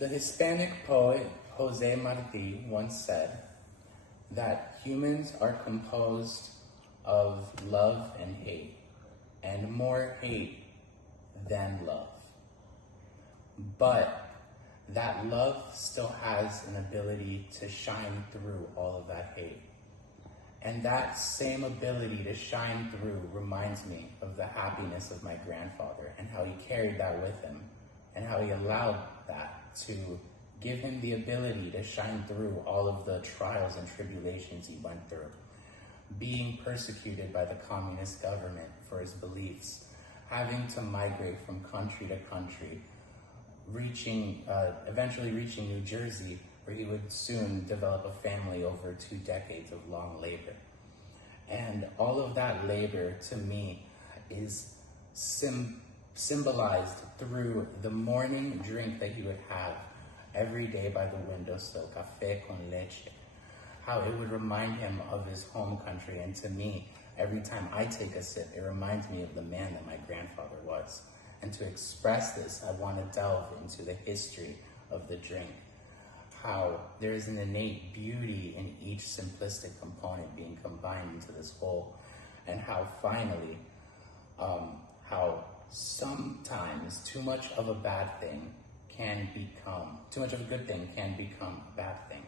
The Hispanic poet Jose Marti once said that humans are composed of love and hate, and more hate than love. But that love still has an ability to shine through all of that hate. And that same ability to shine through reminds me of the happiness of my grandfather and how he carried that with him and how he allowed that to give him the ability to shine through all of the trials and tribulations he went through. Being persecuted by the communist government for his beliefs, having to migrate from country to country, eventually reaching New Jersey, where he would soon develop a family over 2 decades of long labor. And all of that labor, to me, is symbolized through the morning drink that he would have every day by the windowsill, café con leche. How it would remind him of his home country, and to me, every time I take a sip, it reminds me of the man that my grandfather was. And to express this, I want to delve into the history of the drink, how there is an innate beauty in each simplistic component being combined into this whole, and how finally, how sometimes too much of a bad thing too much of a good thing can become a bad thing.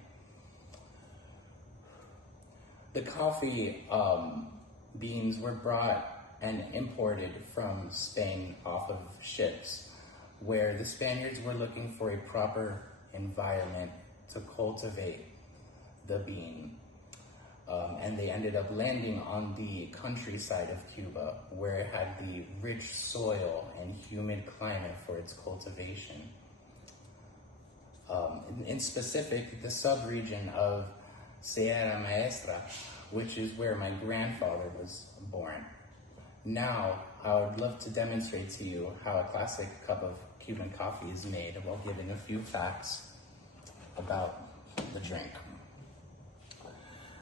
The coffee beans were brought and imported from Spain off of ships, where the Spaniards were looking for a proper environment to cultivate the bean. And they ended up landing on the countryside of Cuba, where it had the rich soil and humid climate for its cultivation. In specific, the sub-region of Sierra Maestra, which is where my grandfather was born. Now, I would love to demonstrate to you how a classic cup of Cuban coffee is made while giving a few facts about the drink.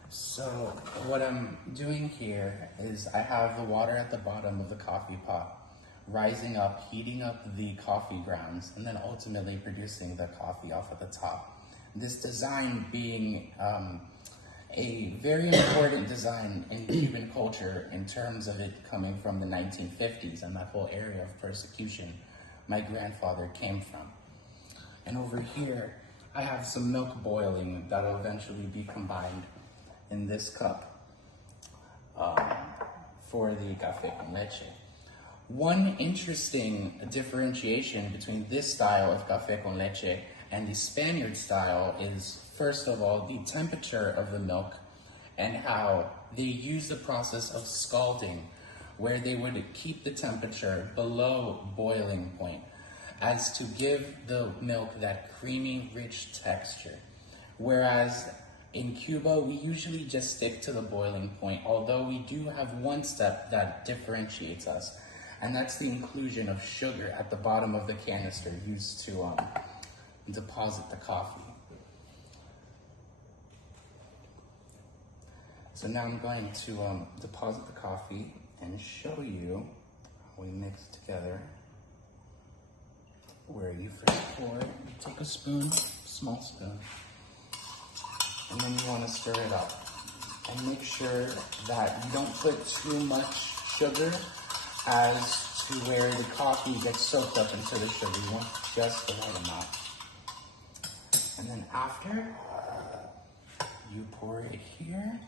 So, what I'm doing here is I have the water at the bottom of the coffee pot, rising up, heating up the coffee grounds, and then ultimately producing the coffee off at the top. This design being a very important design in Cuban culture in terms of it coming from the 1950s and that whole area of persecution my grandfather came from. And over here, I have some milk boiling that will eventually be combined in this cup for the café con leche. One interesting differentiation between this style of café con leche and the Spaniard style is, first of all, the temperature of the milk and how they use the process of scalding, where they would keep the temperature below boiling point as to give the milk that creamy, rich texture. Whereas in Cuba, we usually just stick to the boiling point, although we do have one step that differentiates us, and that's the inclusion of sugar at the bottom of the canister used to deposit the coffee. So now I'm going to deposit the coffee and show you how we mix together. Where you first pour it, you take a spoon, small spoon, and then you want to stir it up. And make sure that you don't put too much sugar as to where the coffee gets soaked up into the sugar. You want just the right amount. And then after, you pour it here.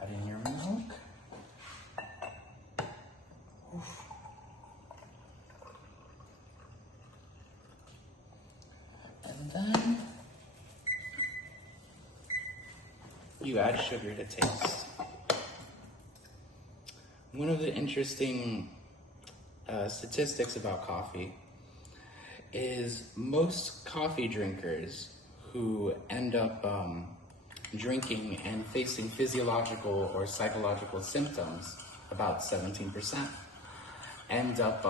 Add in your milk. Oof. And then you add sugar to taste. One of the interesting statistics about coffee is most coffee drinkers who end up drinking and facing physiological or psychological symptoms, about 17%, end up